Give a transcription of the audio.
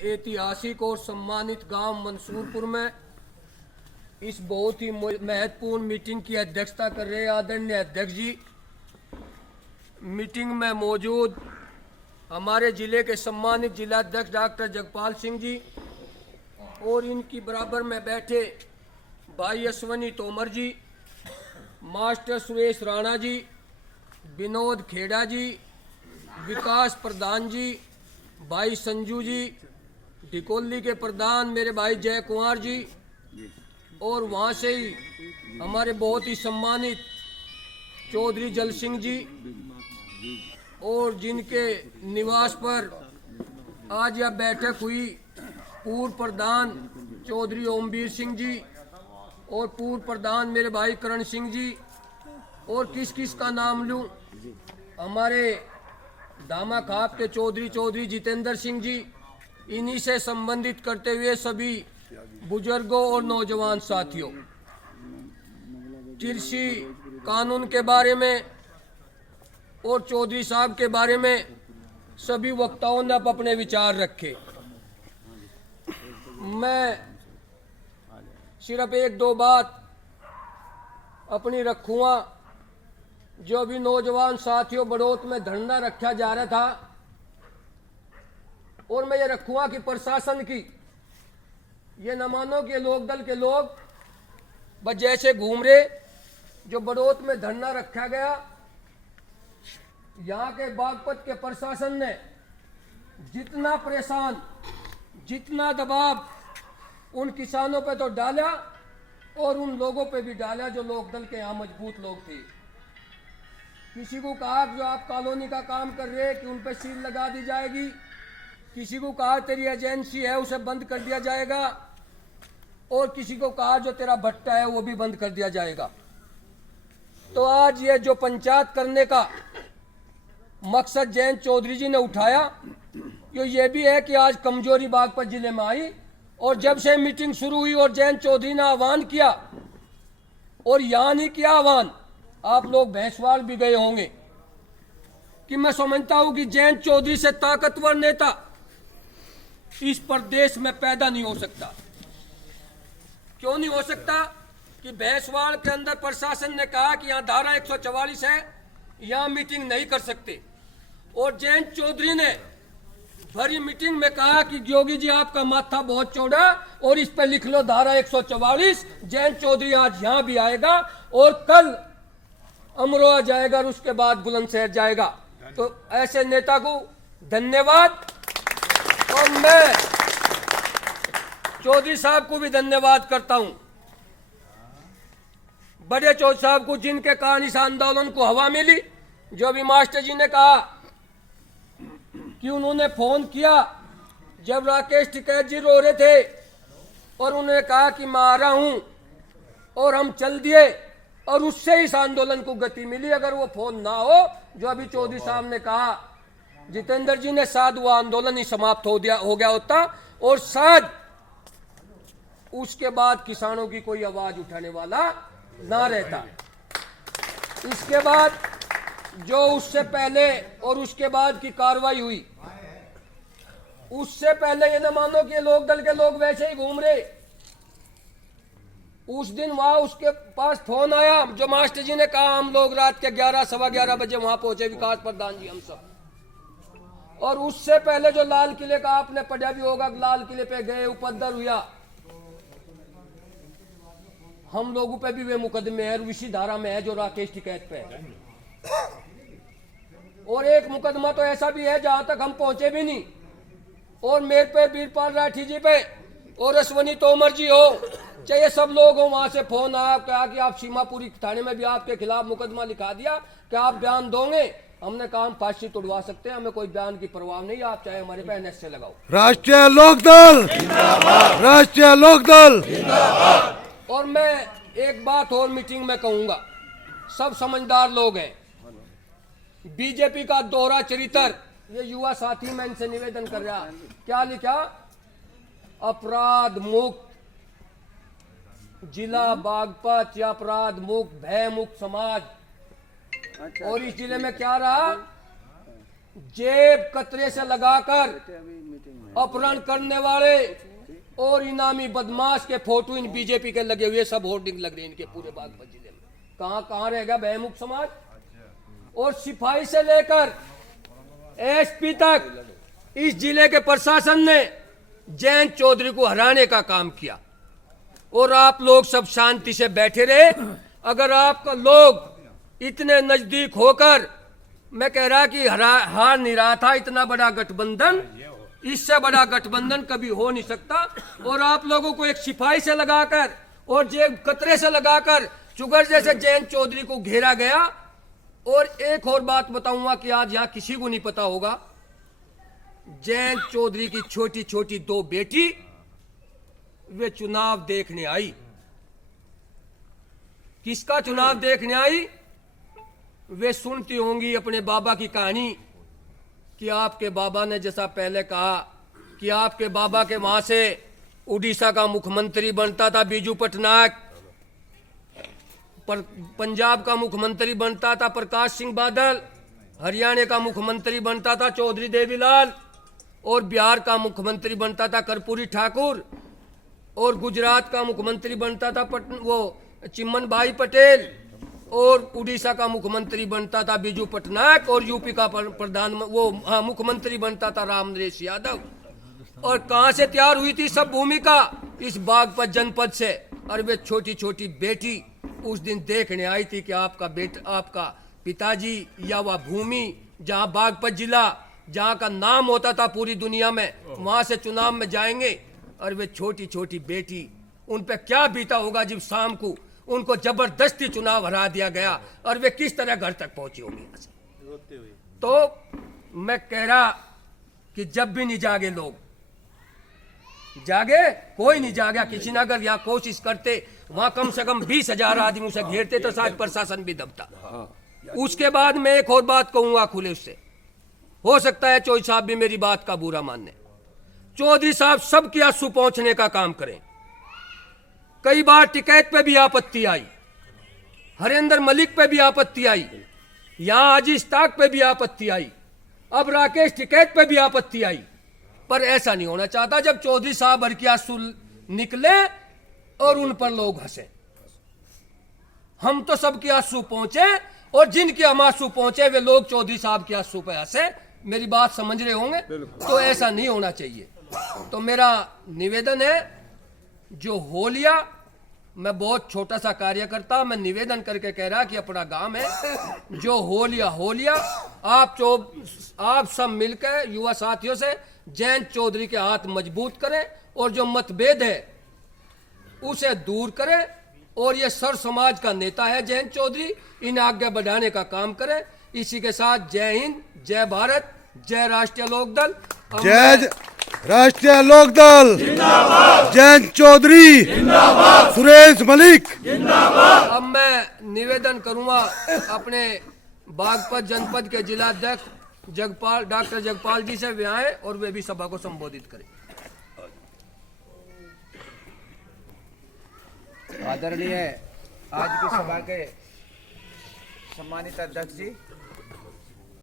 ऐतिहासिक और सम्मानित गांव मंसूरपुर में इस बहुत ही महत्वपूर्ण मीटिंग की अध्यक्षता कर रहे आदरणीय अध्यक्ष जी। मीटिंग में मौजूद हमारे जिले के सम्मानित जिलाध्यक्ष डॉक्टर जगपाल सिंह जी और इनकी बराबर में बैठे भाई अश्वनी तोमर जी, मास्टर सुरेश राणा जी, विनोद खेड़ा जी, विकास प्रधान जी, भाई संजू जी, डिकोली के प्रधान मेरे भाई जय कुमार जी, और वहाँ से ही हमारे बहुत ही सम्मानित चौधरी जल सिंह जी, और जिनके निवास पर आज यह बैठक हुई पूर्व प्रधान चौधरी ओमवीर सिंह जी और पूर्व प्रधान मेरे भाई करण सिंह जी, और किस किस का नाम लूं, हमारे दामा खाप के चौधरी जितेंद्र सिंह जी, इन्हीं से संबंधित करते हुए सभी बुजुर्गों और नौजवान साथियों, कृषि कानून के बारे में और चौधरी साहब के बारे में सभी वक्ताओं ने अपने विचार रखे। मैं सिर्फ एक दो बात अपनी रखूँगा। जो भी नौजवान साथियों बड़ौत में धरना रखा जा रहा था, और मैं ये रखूँगा कि प्रशासन की ये न मानो कि लोकदल के लोग बस जैसे घूम रहे। जो बड़ौत में धरना रखा गया, यहाँ के बागपत के प्रशासन ने जितना परेशान, जितना दबाव उन किसानों पे तो डाला और उन लोगों पे भी डाला जो लोकदल के यहाँ मजबूत लोग थे। किसी को कहा जो आप कॉलोनी का काम कर रहे हैं कि उन पे सील लगा दी जाएगी, किसी को कहा तेरी एजेंसी है उसे बंद कर दिया जाएगा, और किसी को कहा जो तेरा भट्टा है वो भी बंद कर दिया जाएगा। तो आज ये जो पंचायत करने का मकसद जयंत चौधरी जी ने उठाया, ये भी है कि आज कमजोरी बागपत जिले में आई, और जब से मीटिंग शुरू हुई और जयंत चौधरी ने आह्वान किया, और यहाँ नहीं किया आह्वान, आप लोग भैंसवाल भी गए होंगे, कि मैं समझता हूं कि जयंत चौधरी से ताकतवर नेता इस प्रदेश में पैदा नहीं हो सकता। क्यों नहीं हो सकता? कि भैंसवाल के अंदर प्रशासन ने कहा कि यहाँ धारा 144 है, यहाँ मीटिंग नहीं कर सकते, और जयंत चौधरी ने भरी मीटिंग में कहा कि योगी जी आपका माथा बहुत चौड़ा और इस पर लिख लो धारा 144। जयंत चौधरी आज यहाँ भी आएगा और कल अमरोहा जाएगा और उसके बाद बुलंदशहर जाएगा। तो ऐसे नेता को धन्यवाद, और मैं चौधरी साहब को भी धन्यवाद करता हूं, बड़े चौधरी साहब को, जिनके कारण इस आंदोलन को हवा मिली। जो भी मास्टर जी ने कहा कि उन्होंने फोन किया जब राकेश टिकैत जी रो रहे थे, और उन्होंने कहा कि मैं आ रहा हूं, और हम चल दिए, और उससे इस आंदोलन को गति मिली। अगर वो फोन ना हो जो अभी चौधरी साहब ने कहा जितेंद्र जी ने, शायद वो आंदोलन ही समाप्त हो गया होता, और शायद उसके बाद किसानों की कोई आवाज उठाने वाला ना रहता। इसके बाद जो उससे पहले और उसके बाद की कार्रवाई हुई, उससे पहले ये न मानो कि लोकदल के लोग वैसे ही घूम रहे। उस दिन वहां उसके पास फोन आया, जो मास्टर जी ने कहा हम लोग रात के 11 सवा 11 बजे वहां पहुंचे, विकास प्रधान जी हम सब। और उससे पहले जो लाल किले का आपने पढ़ा भी होगा, लाल किले पे गए, उपद्रव हुआ, हम लोगों पे भी वे मुकदमे हैं, इसी धारा में है जो राकेश टिकैत पे है। और एक मुकदमा तो ऐसा भी है जहां तक हम पहुंचे भी नहीं, और मेरे पे वीरपाल राठी जी पे और अश्वनी तोमर जी हो, चाहे सब लोग हो, वहां से फोन आया, कहा कि आप सीमापुरी थाने में भी आपके खिलाफ मुकदमा लिखा दिया, कि आप बयान दोगे। हमने कहा हम फांसी तुड़वा सकते हैं, हमें कोई बयान की परवाह नहीं, आप चाहे हमारे पे एनएस से लगाओ। राष्ट्रीय लोकदल जिंदाबाद, राष्ट्रीय लोकदल जिंदाबाद। और मैं एक बात और मीटिंग में कहूंगा, सब समझदार लोग हैं, बीजेपी का दोहरा चरित्र, ये युवा साथी मैं इनसे निवेदन कर रहा, क्या लिखा, अपराध मुक्त जिला बागपत या अपराध मुक्त भय मुक्त समाज। और इस जिले में क्या रहा, जेब कतरे से लगाकर अपहरण करने वाले और इनामी बदमाश के फोटो इन बीजेपी के लगे हुए, सब होर्डिंग लग रहे हैं इनके पूरे बागपत जिले में। कहां रहेगा बेमुख समाज? और सिपाही से लेकर एसपी तक इस जिले के प्रशासन ने जयंत चौधरी को हराने का काम किया और आप लोग सब शांति से बैठे रहे। अगर आपका लोग इतने नजदीक होकर, मैं कह रहा कि हार नहीं रहा था, इतना बड़ा गठबंधन, इससे बड़ा गठबंधन कभी हो नहीं सकता। और आप लोगों को एक सिपाही से लगाकर और जेब कतरे से लगाकर चुगर जैसे जयंत चौधरी को घेरा गया। और एक और बात बताऊंगा कि आज यहां किसी को नहीं पता होगा, जयंत चौधरी की छोटी छोटी दो बेटी वे चुनाव देखने आई। किसका चुनाव देखने आई? वे सुनती होंगी अपने बाबा की कहानी कि आपके बाबा ने जैसा पहले कहा कि आपके बाबा के वहां से उड़ीसा का मुख्यमंत्री बनता था बीजू पटनायक, पंजाब का मुख्यमंत्री बनता था प्रकाश सिंह बादल, हरियाणा का मुख्यमंत्री बनता था चौधरी देवीलाल, और बिहार का मुख्यमंत्री बनता था कर्पूरी ठाकुर, और गुजरात का मुख्यमंत्री बनता था वो चिम्मन भाई पटेल, और उड़ीसा का मुख्यमंत्री बनता था बीजू पटनायक, और यूपी का मुख्यमंत्री बनता था राम नरेश यादव। और कहां से तैयार हुई थी सब भूमिका? इस बागपत जनपद से। और वे छोटी छोटी बेटी उस दिन देखने आई थी कि आपका पिताजी या वह भूमि जहां बागपत जिला, जहां का नाम होता था पूरी दुनिया में, वहां से चुनाव में जाएंगे। और वे छोटी छोटी बेटी, उन पे क्या बीता होगा जब शाम को उनको जबरदस्ती चुनाव हरा दिया गया और वे किस तरह घर तक पहुंची होंगी। तो मैं कह रहा कि जब भी नहीं जागे लोग, जागे कोई नहीं जागा। किसी ने अगर यहाँ कोशिश करते, वहां कम से कम 20,000 आदमी उसे घेरते तो शायद प्रशासन भी दबता। उसके बाद मैं एक और बात कहूंगा खुले उससे, हो सकता है चौधरी साहब भी मेरी बात का बुरा मानने। चौधरी साहब सबके आंसू पहुंचने का काम करें। कई बार टिकैत पे भी आपत्ति आई, हरेंद्र मलिक पे भी आपत्ति आई, यहां अजीज ताक पे भी आपत्ति आई, अब राकेश टिकैत पे भी आपत्ति आई। पर ऐसा नहीं होना चाहता जब चौधरी साहब भर के आंसू निकले और उन पर लोग हंसे। हम तो सबके आंसू पहुंचे और जिनके हम आंसू पहुंचे वे लोग चौधरी साहब के आंसू पे हंसे। मेरी बात समझ रहे होंगे? तो ऐसा नहीं होना चाहिए। तो मेरा निवेदन है, जो हो लिया, मैं बहुत छोटा सा कार्यकर्ता, मैं निवेदन करके कह रहा कि अपना गांव है, जो हो लिया। आप सब मिलकर युवा साथियों से जयंत चौधरी के हाथ मजबूत करें और जो मतभेद है उसे दूर करें। और ये सर समाज का नेता है जयंत चौधरी, इन आगे बढ़ाने का काम करें। इसी के साथ जय हिंद, जय भारत, जय राष्ट्रीय लोकदल, जय राष्ट्रीय लोकदल जिंदाबाद, जयंत चौधरी जिंदाबाद, सुरेश मलिक जिंदाबाद। अब मैं निवेदन करूंगा अपने बागपत जनपद के जिलाध्यक्ष डॉक्टर जगपाल जी से, वे आए और वे भी सभा को संबोधित करें। आदरणीय आज की सभा के सम्मानित अध्यक्ष जी,